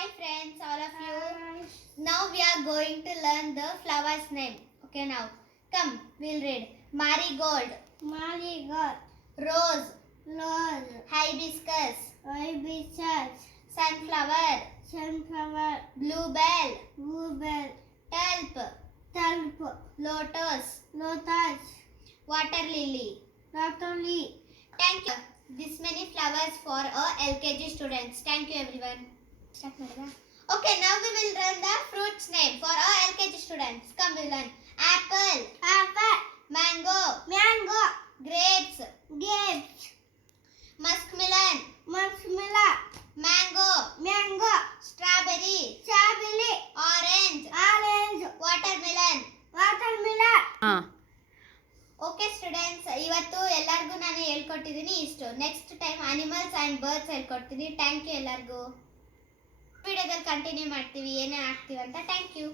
Hi friends, all of you. Now we are going to learn the flowers name. Okay, now come, we'll read. Marigold, Marigold, rose, rose, hibiscus, hibiscus, sunflower, sunflower, bluebell, bluebell, tulip, tulip, lotus, lotus, water lily. lily. Thank you. This many flowers for our LKG students. Thank you everyone. Start ಮಾಡಿದ? Okay, now we will learn the fruits name for our LKG students. Come, we learn. Apple, Apple, mango, mango, grapes, grapes, muskmelon, muskmelon, mango, mango, strawberry, strawberry, orange, orange, watermelon. watermelon. Okay students, ಇವತ್ತು ಎಲ್ಲರಿಗೂ ನಾನು ಹೇಳ್ಕೊಟ್ಟಿದ್ದೀನಿ ಇಷ್ಟು. Next time animals and birds ಹೇಳ್ಕೊಡ್ತೀನಿ. Thank you ಎಲ್ಲರಿಗೂ. ವಿಡಿಯೋದಲ್ಲಿ continue ಮಾಡ್ತೀವಿ ಏನೇ ಆಗ್ತೀವಿ ಅಂತ. Thank you.